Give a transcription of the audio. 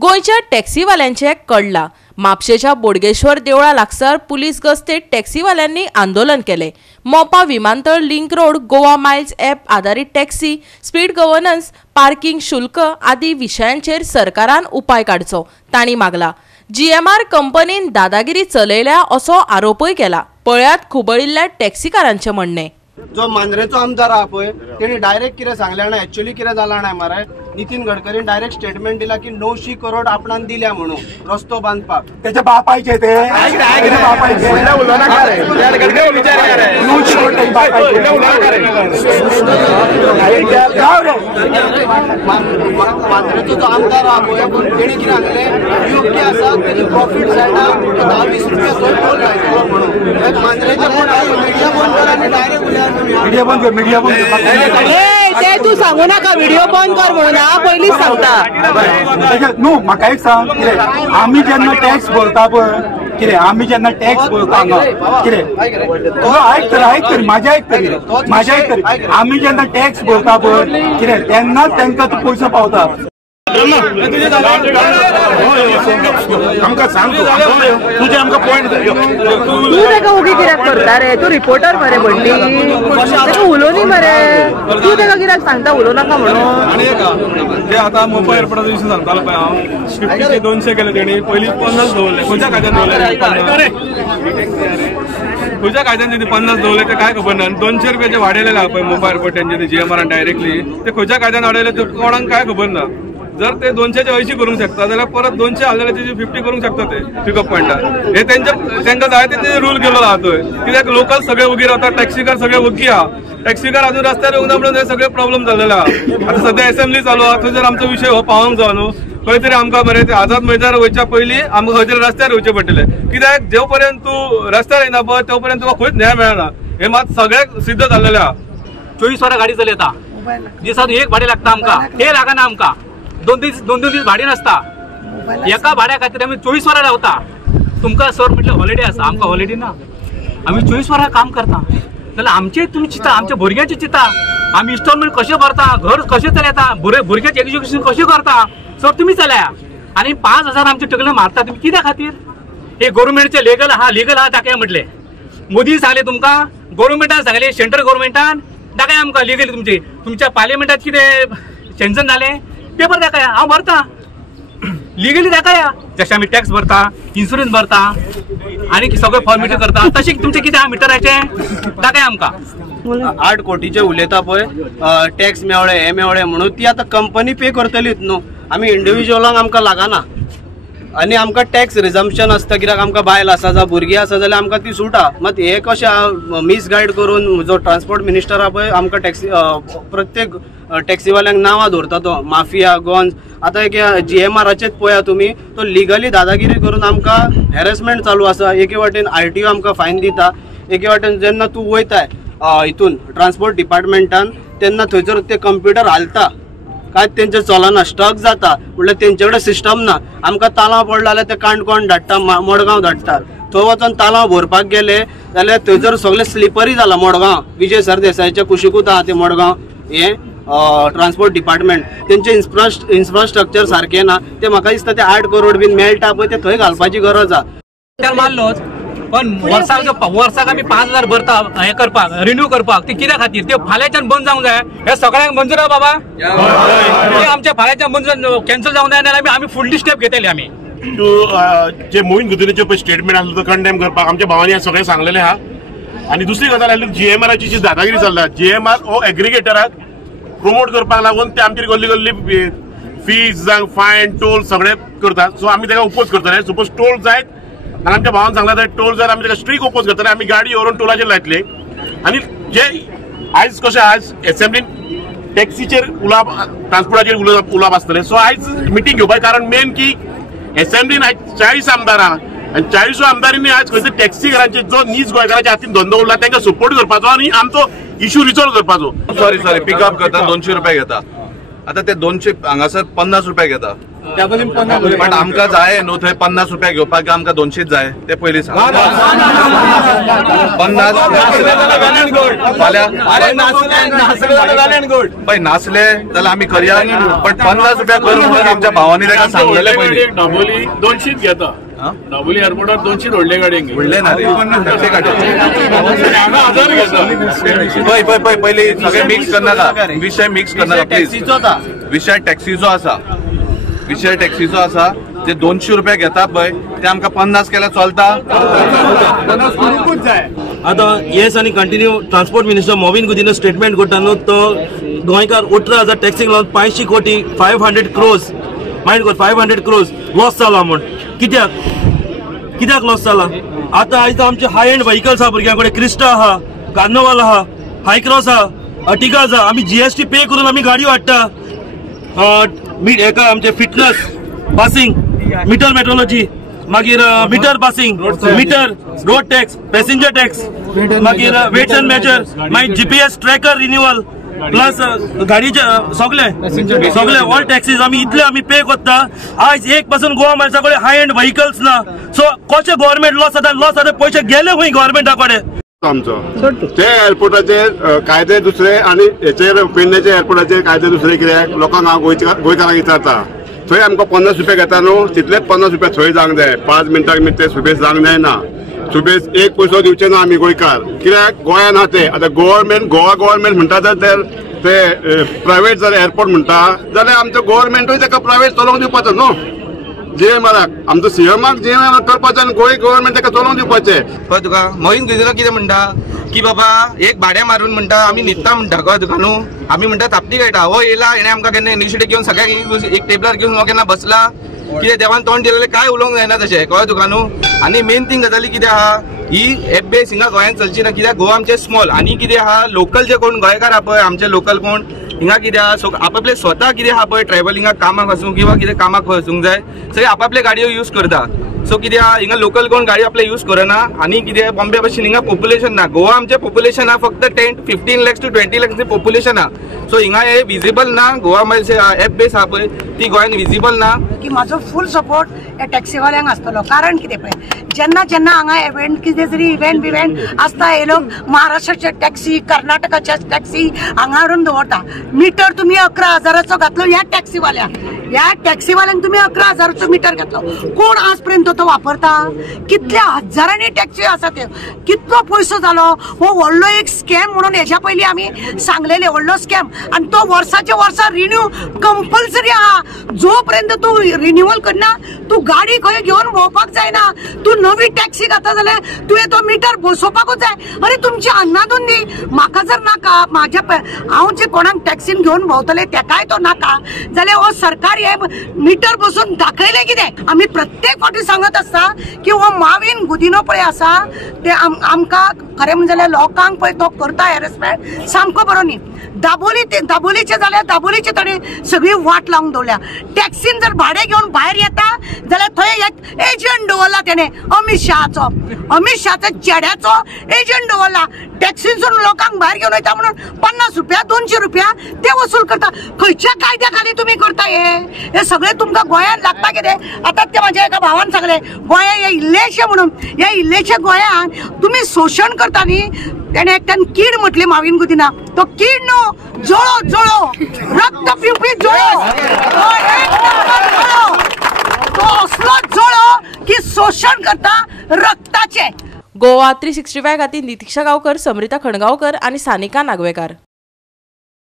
गोयच्या टॅक्सीवाल्यांचे कळला। म्हापशेच्या बोडगेश्वर देवळा लागसार पुलीस गस्तेत टॅक्सीवाल्यांनी आंदोलन केले। मोपा विमानतळ link road Goa miles app आधारित टॅक्सी स्पीड गव्हर्नन्स पार्किंग शुल्क आदी विशयांचेर सरकारान उपाय काडचो तांणी मागला। GMR कंपनीन दादागिरी चलयल्या असो आरोपय केला। पळयात खुबळिल्ल्या टॅक्सीकारांचे म्हणणे। जो मांद्रेचो आमदार आहा पळय तेणी डायरेक्ट कितें सांगलें ना, एक्चुअली कितें जालां ना मरे, नितीन गडकरीन डायरेक्ट स्टेटमेंट दिला की 900 करोड आपणान दिल्या म्हणून रस्तो बांधपाक। त्याच्या बापायचे ते मांद्रेचो जो आमदार आहा पळय तेणी कितें सांगलें योग्य आसा तेजी प्रॉफिट सायडाक 10-20 रुपया थंय टोल लायतलो म्हणून। मांद्रेच्या मीडिया बंद कर आनी डायरेक्ट मीडिया बंद ते तू सांगू नका व्हिडिओ बंद कर म्हणून पहिलीच सांगता। नो म्हाका एक सांग, आमी जेन्ना टॅक्स भरता पळय कितें, आमी जेन्ना टॅक्स भरता हांगा कितें आयक तरी म्हाजें आयक तरी आमी जेन्ना टॅक्स भरता पळय कितें तेन्नाच तांकां तो पयसो पावता। तू तेका उगी कित्याक करता रे? तू रिपोर्टर मरे व्हडली, तेका उलोवनी मरे, तू तेका कित्याक सांगता उलोव नाका म्हणून? ते आता मोपा एअरपोर्टाचो विशय सांगतालो पळय हांव, स्विफ्टीचे 200 केले तेणी, पयलीं 50 दवरले। खंयच्या कायद्यान दवरले? खंयच्या कायद्यान ते 50 दवरले ते काय खबर ना। 200 रुपयाचे वाडयलेले आहा पळय मोपा एअरपोर्टांचे GMRन डायरेक्टली, ते खंयच्या कायद्यान वाडयले ते कोणाक काय खबर ना। जर ते 200चे 80 करूंक शकता जाल्यार परत 200 आलेले तेजे 50 करूंक शकता ते पिकअप पॉइंटार। हे तांकां जाय ते रूल केलेलो आहा थंय, कित्याक लोकल सगळे उगी रावतात, टॅक्सीकार सगळे ओग्गी आहा, टॅक्सीकार अजून रस्त्यार येवंक ना म्हणून हे सगळे प्रॉब्लेम जाल्लेले आहा। आता सध्या असेंब्ली चालू आहा, थंय जर आमचो विशय हो पावोंक जाय न्हू, खंय तरी आमकां मरे ते आझाद मैदानार वयच्या पयलीं आमकां खंय तरी रस्त्यार येवचें पडटलें, कित्याक जेव पर्यंत तूं रस्त्यार येना पळय तेव पर्यंत तुका खंयच न्याय मेळना। हे मात सगळ्याक सिद्ध जाल्लेलें आहा। 24 वरां गाडी चलयता, दिसाक एक भाडें लागता आमकां, हे लागना आमकां, दोन दीस भाडें नासता, एका भाड्या खातीर आमी 24 वरां रावता। तुमकां सर म्हटलें हॉलिडे आसा, आमकां हॉलिडे ना, आमी 24 वरां काम करता। जाल्यार आमचें तुमी चिंता, आमच्या भुरग्यांचें चिंता, आमी इन्स्टॉलमेंट कशें भरता, घर कशें चलयता, भुरग्यांचें एज्युकेशन कशें करता, सर तुमी चलया। आनी 5000 आमचे टकले मारता तुमी कित्या खातीर? हे गव्हर्नमेंटचें लीगल आहा दाखया म्हटलें। मोदी सांगलें तुमकां, गव्हर्नमेंटान सांगलें, सेंट्रल गव्हर्नमेंटान दाखया आमकां लीगली तुमच्या पार्लिमेंटात कितें सँक्शन जालें पेपर दाखया, हांव भरता लिगली दाखया। जशें आमी टॅक्स भरता, इन्शुरन्स भरता आनी सगळे फॉर्मेलिटी करता, तशें तुमचें कितें आहा मिटराचें दाखया आमकां। 8 कोटीचे उलयता पळय टॅक्स मेवळे हे मेवळे म्हणून, ती आतां कंपनी पे करतलीच न्हू, आमी इंडिव्हिज्युअलांक आमकां लागना। आनी आमकां टॅक्स रिजम्पशन आसता, कित्याक आमकां बायल आसा जावं भुरगीं आसा जाल्यार आमकां ती सुटा। मात हे कशें मिसगायड करून जो ट्रान्सपोर्ट मिनिस्टर आहा पळय आमकां टॅक्सी प्रत्येक टॅक्सीवाल्यांक नांवां दवरता तो माफिया गॉन्स। आतां एक GMRचेच पळया तुमी, तो लिगली दादागिरी करून आमकां हॅरेसमेंट चालू आसा। एके वाटेन RTO आमकां फायन दिता, एके वाटेन जेन्ना तूं वयताय हितून ट्रान्सपोर्ट डिपार्टमेंटान तेन्ना थंयसर ते कंप्युटर हालता, कांयच तेंचें चलना, स्टक जाता, म्हणल्यार तेंचे कडेन सिस्टम ना। आमकां तालांव पडलो जाल्यार ते काणकोण धाडटा, मडगांव धाडटा। थंय वचून तालांव भरपाक गेले जाल्यार थंयसर सगळें स्लिपरी जाला मडगांव। विजय सरदेसायचे कुशीकूत आहा ते मडगांव हे ट्रान्सपोर्ट डिपार्टमेंट, तेंचे इन्फ्रास्ट्रक्चर सारकें ना। ते म्हाका दिसता ते 8 करोड बीन मेळटा पळय ते थंय घालपाची गरज आहा। मारलोच पण वर्साक आमी 5000 भरता हे करपाक, रिन्यू करपाक, ते कित्या खातीर? ते फाल्यांच्यान बंद जावंक जाय, हे सगळ्यांक मंजूर आहा बाबा? आमच्या फाल्यांच्यान बंद कॅन्सल जावंक जाय नाल्यार आमी फुडली स्टेप घेतले। आमी जे मोहीन गुदिन्याचे कंडेम आसलो तो कंडेम करपाक आमच्या भावांनी सगळें सांगलेलें आहा। आनी दुसरी गजाल आसली GMRची जी दादागिरी चल्ला, GMR हो एग्रिगेटराक प्रमोट करपाक लागून ते आमचे गल्ली फीज जावं फायन टोल सगळे करतात। सो आमी तेका ओपोज करतले। सपोज टोल जायत आनी आमच्या भावान सांगला टोल जाय आमी तेका स्ट्रीक ओपोज करतले, आमी गाडी व्हरून टोलाचेर लायतले। आनी जे आयज कशें आज असेंब्लीन टॅक्सीचेर उलोवप, ट्रान्सपोर्टाचेर उलोवप आसतलें, सो आयज मिटींग घेवपाक कारण मेन की असेंब्लीन आयज 40 आमदार आहा आनी 40 आमदारांनी आज खंयसर टॅक्सीकारांचे जो नीज गोंयकारांच्या हातीन धंदो उरला तांकां सपोर्ट करपाचो आनी आमचो इश्यू रिसॉल्व करपाचो। सॉरी पिकअप करता 200 रुपया घेता आता ते 200 हांगासर 50 रुपया घेता बट आमकां जाय न्हू थंय 50 रुपया घेवपाक आमकां 200 जाय ते पयलीं सांग 50 पळय नासले जाल्यार आमी करया पण 50 रुपया करून म्हणून आमच्या भावांनी ताका सांगलेले पयलीं दाबोली 200 घेता दाबोली एअरपोर्टार 200 व्हडले गाडयेक व्हडले ना रे ते गाडये 1000 घेता पळय पयलीं सगळे मिक्स करनाका विशय मिक्स करनाका प्लीज विशय टॅक्सीचो आसा जे 200 रुपया घेता पळय ते आमकां 50 केल्यार चलता आता येस आणि continue transport minister मोविन Gudino statement करता न्हू तो गोंयकार 18,000 टॅक्सीक लावन 500 कोटी 500 क्रोर्स माइंड कर 500 क्रोर्स लॉस जाला म्हण कित्याक लॉस जाला आता आयज आमचे हाय एंड व्हेकल्स आहा भुरग्यां कडेन क्रिस्टा आहा कार्निवल आहा हायक्रॉस आहा अर्टिगाज आहा आमी जीएसटी पे करून आमी गाडयो हाडटा एका आमचे फिटनेस पासिंग मीटर मेट्रोलॉजी मागीर meter passing meter road tax passenger tax मागीर वेट्स एंड मेजर मागीर जीपीएस ट्रॅकर रिन्युअल प्लस गाडीचे सगळे ऑल टॅक्सीज आमी इतले आमी पे करता आज एक पासून गोवा माणसा कडेन हाय एंड व्हेकल्स ना सो कशें गव्हर्नमेंट लॉस जाता पैसे गेले खंय गव्हर्नमेंटा कडेन आमचो ते एअरपोर्टाचेर कायदे दुसरे आणि हेचेर पेडण्याच्या एअरपोर्टाचेर कायदे दुसरे कित्याक लोकांक हांव गोंयकारांक विचारता थंय आमकां 50 रुपया घेता न्हू तितलेच 50 रुपया थंय जावंक जाय 5 मिनटाक ते सुबेज जावंक जायना सुबेज एक पयसो दिवचे ना आमी गोंयकार कित्याक गोंयान आहा ते आतां गोवा गव्हर्नमेंट म्हणटा तर ते प्रायव्हेट जर एअरपोर्ट म्हणटा जाल्यार आमचो गव्हर्नमेंटूय ताका प्रायव्हेट चलोवंक दिवपाचो न्हू जीएमआराक आमचो सीएमाक जीएमआर करपाचो आनी गोंय गव्हर्नमेंट ताका चलोवंक दिवपाचें कळ्ळें तुका मोहीन गुदिनो कितें म्हणटा की बाबा एक भाड्या मारून म्हणटा आमी न्हिदता म्हणटा कळ्ळें तुका न्हू आमी म्हणटा थापटी खेळटा हो येयला हेणे आमकां केन्ना इनिशिएटीव घेवन सगळ्यांक एक टेबलार घेवन हो केन्ना बसला कितें देवान तोंड दिलेलें काय उलोवंक जायना तशें कळ्ळें तुका न्हू आनी मेन थिंग गजाली कितें आहा ही एप बेस हिंगा गोंयांत चलची ना कित्याक गोवा आमचें स्मॉल आनी कितें आहा लोकल जे कोण गोंयकार आहा पळय आमचे लोकल कोण हिंगा कितें आहा आपले स्वता कितें आहा पळय ट्रॅव्हलिंगाक कामाक वचूंक किंवा कितें कामाक वचूंक जाय सगळे आपले गाडयो यूज करता सो कितें आहा हिंगा लोकल कोण गाडी आपले यूज करना आनी कितें बॉम्बे भशेन हिंगा पॉप्युलेशन ना गोवा आमचें पॉप्युलेशन आहा फक्त 15 lakhs to 20 lakhs पॉप्युलेशन आहा सो हिंगा हे विजिबल ना गोवा मातशें एप बेस आहा पळय ती गोंयान विजिबल ना की म्हाजो फूल सपोर्ट ह्या टॅक्सीवाल्यांक आसतलो कारण कितें पळय जेन्ना हांगा इव्हेंट कितें जरी इव्हेंट आसता हे लोक महाराष्ट्राचे टॅक्सी कर्नाटकाचे टॅक्सी हांगा हाडून दवरता मिटर तुमी 11,000 घातलो ह्या टॅक्सीवाल्यांक तुमी 11,000 मिटर घेतलो कोण आज पर्यंत तो वापरता कितल्या हजारांनी टॅक्सी आसा त्यो कितलो पयसो जालो हो व्हडलो एक स्कॅम म्हणून हेच्या पयलीं आमी सांगलेले व्हडलो स्कॅम आनी तो वर्साच्या वर्सा रिन्यू कंपल्सरी आहा जो पर्यंत तूं रिन्युअल करना तूं गाडी खंय घेवन भोंवपाक जायना तूं नवी टॅक्सी घेता जाल्यार तुवें तो मिटर बसोवपाकूच जाय अरे तुमची अन्नादून दी म्हाका जर नाका म्हाज्या हांव जे कोणाक टॅक्सीन घेवन भोंवतले तेकाय तो नाका जाल्यार हो सरकार हे मिटर बसून दाखयले कितें आमी प्रत्येक फावटी सांगत आसता की हो मोविन गुदिनो पळय आसा ते आमकां खरें म्हणजे जाल्यार लोकांक पळय तो करता हॅरेसमेंट सामको बरो न्ही दाबोलीचे जाल्यार दाबोलीचे ताणें सगळी वाट लावंक दवरल्या टॅक्सीन जर भाडें घेवन भायर येता जाल्यार थंय एक एजंट दवरला तेणें अमित शहाचो चेड्याचो एजंट दवरला टॅक्सीसून लोकांक भायर घेवन वयता म्हणून 50 रुपया 200 रुपया ते वसूल करता खंयच्या कायद्या खाली तुमी करता हे सगळे तुमकां गोंयांत लागता कितें आतां ते म्हाज्या एका भावान सांगलें गोंया हे इल्लेशें म्हणून ह्या इल्लेशे गोंयान तुमी शोशण करता न्ही तेणे एकट्यान कीड म्हटली मोविन गुदिना तो कीड न्हू जळो रक्त पिवपी जळो तो असलो जळो की शोषण करता रक्ताचे गोवा 365 खातीर नितीक्षा गांवकर, समृता खणगांवकर आनी सानिका नागवेकार.